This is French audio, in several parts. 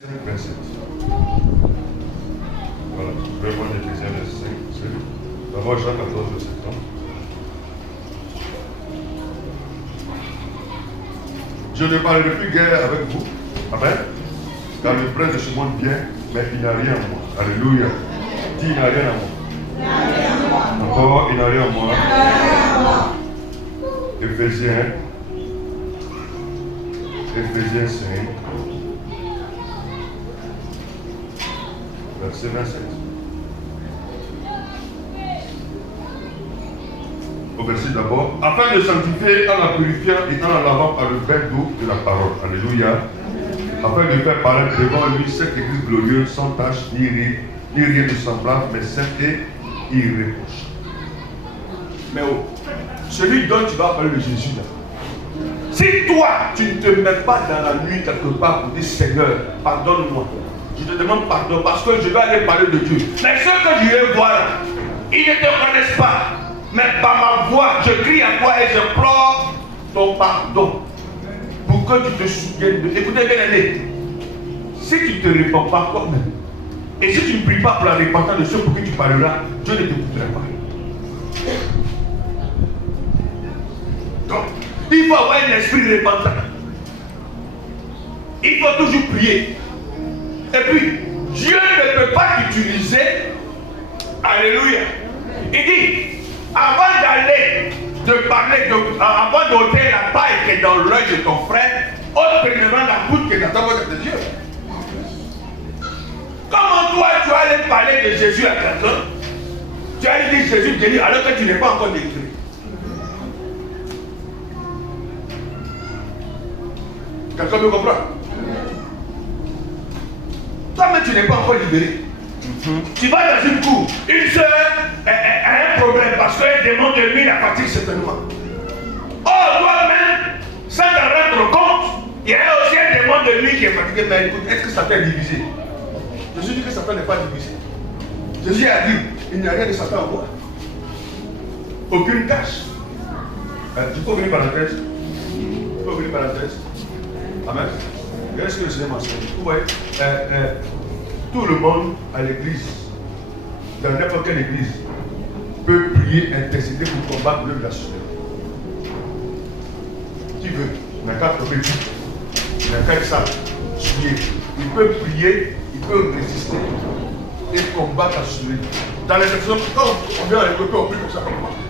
27. Voilà, vraiment Éphésiens 5. D'abord Jean 14, verset 30. Je ne parlerai plus guère avec vous. Amen. Car le prince de ce monde vient, mais il n'a rien en moi. Alléluia. Dis, il n'a rien en moi. Encore, il n'a rien en moi. Éphésiens 5. Verset 27. Au verset d'abord, afin de sanctifier en la purifiant et en la lavant par le bain d'eau de la parole. Alléluia. Afin de faire paraître devant lui cette église glorieuse, sans tache, ni rien de semblable, mais sainte et irréprochable. Mais oh, celui dont tu vas parler de Jésus là. Si toi, tu ne te mets pas dans la nuit quelque part pour dire Seigneur, pardonne-moi. Je te demande pardon parce que je vais aller parler de Dieu. Mais ceux que je vais voir, ils ne te connaissent pas. Mais par ma voix, je crie à toi et je pleure ton pardon. Pour que tu te souviennes de... Écoutez bien aimé, si tu ne te réponds pas toi-même, et si tu ne pries pas pour la repentance de ceux pour qui tu parleras, Dieu ne t'écoutera pas. Donc, il faut avoir un esprit repentant. Il faut toujours prier. Et puis, Dieu ne peut pas t'utiliser. Alléluia. Il dit, avant d'aller te parler, avant d'ôter la paille qui est dans l'œil de ton frère, ôte premièrement la goutte qui est dans ta bouche de Dieu. Comment toi tu vas aller parler de Jésus à quelqu'un? Tu vas lui dire Jésus guérit alors que tu n'es pas encore délivré. Quelqu'un me comprend? Toi-même tu n'es pas encore libéré. Tu vas dans une cour, une soeur a un problème parce qu'un démon de lui la fatigue certainement. Oh, toi-même, sans t'en rendre compte, il y a aussi un démon de lui qui est fatigué. Mais écoute, est-ce que Satan est divisé? Jésus dit que Satan n'est pas divisé. Jésus a dit, il n'y a rien de Satan en moi. Aucune tâche. Tu peux ouvrir parenthèse. Tu peux ouvrir parenthèse. Amen. Regardez ce que le Seigneur m'a dit. Vous voyez, tout le monde à l'église, dans n'importe quelle église, peut prier, intercéder pour combattre l'œuvre de la société. Qui veut, il n'a qu'à tomber tout. Il n'a qu'à être ça, prier. Il peut prier, il peut résister et combattre la société. Dans les sections, quand on vient à l'école, on prie comme ça.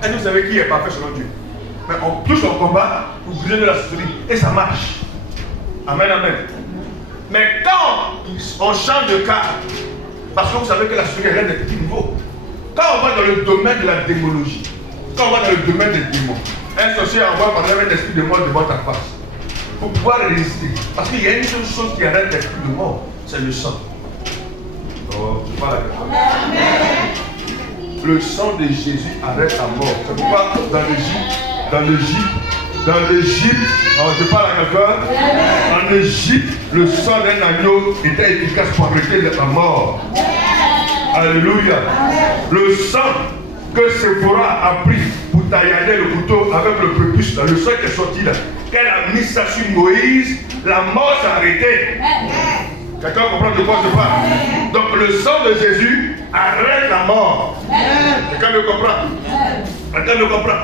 Et vous savez qui est parfait selon Dieu. Mais on touche au combat pour briser de la société et ça marche. Amen, amen. Mais quand on change de cas, parce que vous savez que la société est des petits niveaux, quand on va dans le domaine de la démonologie, quand on va dans le domaine des démons, un sorcier envoie par exemple un esprit de mort devant ta face pour pouvoir résister. Parce qu'il y a une seule chose qui arrête l'esprit de mort, c'est le sang. Oh, je parle à quelqu'un. Le sang de Jésus arrête la mort. C'est pourquoi dans l'Égypte, je parle à quelqu'un, en Égypte, le sang d'un agneau était efficace pour arrêter la mort. Alléluia. Le sang que Séphora a pris pour tailler le couteau avec le prépuce, le sang qui est sorti là, qu'elle a mis ça sur Moïse, la mort s'est arrêtée. Quelqu'un comprend de quoi je parle? Donc le sang de Jésus arrête la mort. Quelqu'un me comprend? Quelqu'un me comprend?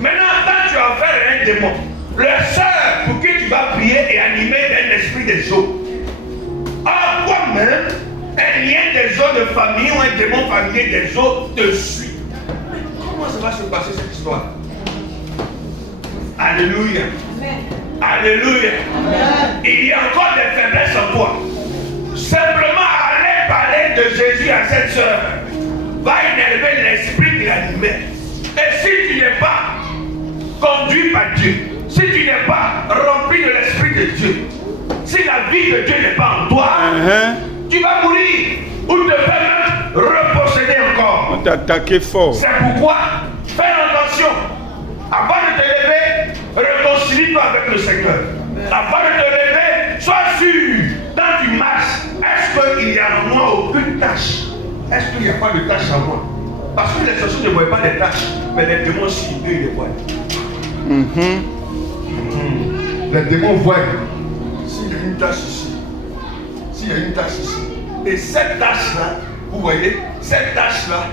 Maintenant, quand tu as affaire à un démon, le seul pour qui tu vas prier est animé d'un esprit des eaux. Or, toi-même, un lien des eaux de famille ou un démon familier des eaux te suit. Comment ça va se passer cette histoire? Alléluia. Alléluia. Il y a encore des faiblesses en toi. Simplement aller parler de Jésus à cette soeur va énerver l'esprit qui l'animait. Et si tu n'es pas conduit par Dieu, si tu n'es pas rempli de l'esprit de Dieu, si la vie de Dieu n'est pas en toi, tu vas mourir ou te faire même reposséder encore. On t'a attaqué fort. C'est pourquoi fais attention. Avant de te lever, réconcilie-toi avec le Seigneur. Avant de te lever, sois sûr. Quand tu marches, est-ce qu'il y a en moi aucune tâche? Est-ce qu'il n'y a pas de tâche en moi? Parce que les sorciers ne voient pas les tâches, mais les démons aussi, eux, ils les voient. Les démons voient s'il y a une tâche ici, s'il il y a une tache ici. Et cette tache-là, vous voyez, cette tache-là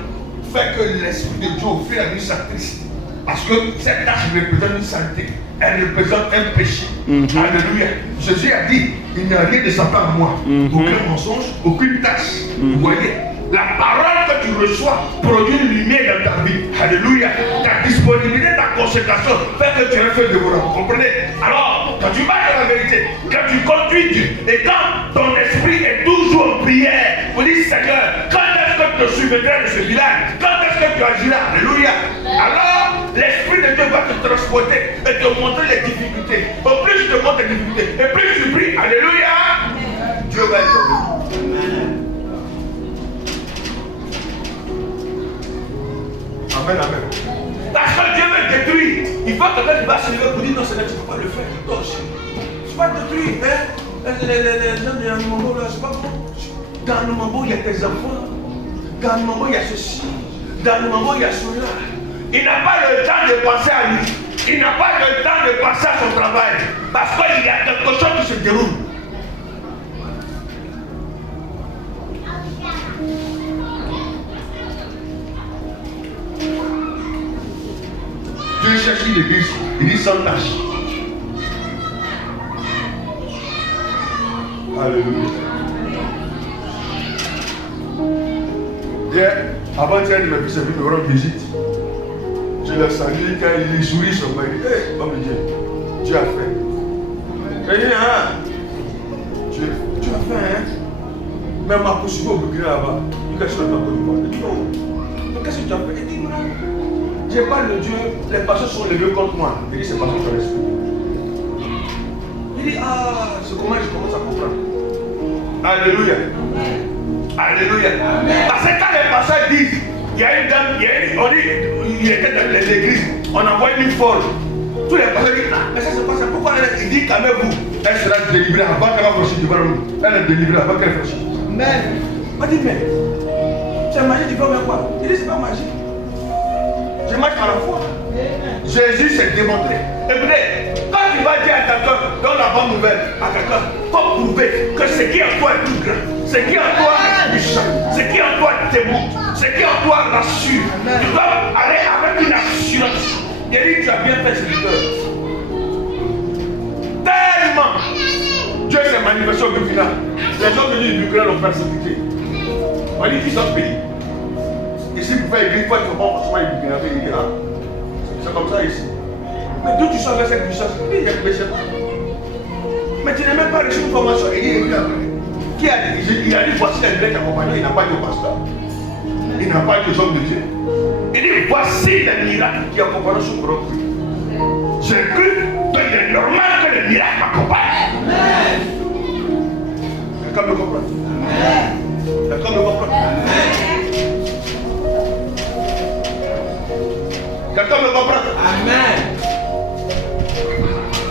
fait que l'Esprit de Dieu au fur et à mesure s'attriste. Parce que cette tache représente une sainteté. Elle représente un péché. Alléluia. Jésus a dit, il n'y a rien de semblant à moi. Aucun mensonge, aucune tache. Vous voyez, la parole que tu reçois produit une lumière dans ta vie. Alléluia. Ta disponibilité, ta consécration fait que tu es un feu de vous comprenez? Alors, quand tu vas dans la vérité, quand tu conduis Dieu, et quand ton esprit est toujours en prière, vous dites Seigneur, quand est-ce que tu te souviendras de ce village? Quand est-ce que tu agiras? Alléluia. Alors, l'Esprit de Dieu va te transporter et te montrer les difficultés. Au plus tu te montres les difficultés, et plus tu pries, alléluia, Dieu va être avec. Amen, amen. Parce que Dieu veut détruire. Il faut que quelqu'un qui va se lever pour dire non, Seigneur, tu ne peux pas le faire. Toi aussi. Tu vas détruire. Les gens de Nanumambo, là, c'est pas bon. Dans Nanumambo, il y a tes enfants. Dans Nanumambo, il y a ceci. Dans Nanumambo, il y a cela. Il n'a pas le temps de penser à lui. Il n'a pas le temps de penser à son travail. Parce qu'il y a quelque chose qui se déroule. Dieu cherche une église, il dit sans tâche. Alléluia. Hier, avant-hier, il m'a dit, c'est venu me rendre visite. Je l'ai salué quand il sourit sur moi. Il dit, hé, homme de Dieu, tu as fait. Il dit, hein, tu as fait, hein. Mais ma poursuivi au Burkina là-bas. Il dit, qu'est-ce que tu as fait? Il dit, non. Qu'est-ce que tu as fait? Il dit, non. Je parle de Dieu, les pasteurs sont levés contre moi. Il dit, c'est parce que je reste. Il dit, ah, c'est comment je commence à comprendre. Alléluia. Alléluia. Parce que quand les pasteurs disent, il y a une dame, on dit, il était dans l'église, on envoie une folle. Tous les pasteurs disent, ah, mais ça c'est pas ça. Pourquoi il dit, calmez-vous. Elle sera délivrée avant qu'elle va franchir devant nous. Elle est délivrée avant qu'elle franchisse. Mais, on dit, mais, c'est magie du comme quoi? Il dit, c'est pas magie. Je marche par la foi. Jésus s'est démontré. Écoutez, quand tu vas dire à quelqu'un, dans la bonne nouvelle, à quelqu'un, faut prouver que ce qui est en toi est plus grand, ce qui est en toi est puissant, ce qui est en toi démontre, ce qui est en toi rassure. Tu dois aller avec une assurance. Il dit, tu as bien fait, serviteur. Tellement Dieu s'est manifesté au Burkina. Les gens venus du Burkina l'ont persécuté. On dit, qu'ils sont pays. Ici, vous faites église, il faut être bon, franchement, il dit, c'est comme ça ici. Mais d'où tu sors avec cette puissance? Il dit, je ne sais pas. Mais tu n'as même pas reçu une formation. Qui a dit, il a dit, voici les miracles accompagnants, il n'a pas été au pasteur. Il n'a pas été aux hommes de Dieu. Il dit, voici les miracles qui accompagnent son propre. J'ai cru qu'il est normal que les miracles m'accompagnent. Quelqu'un me comprend? Quelqu'un me comprend? Quelqu'un me comprend? Amen.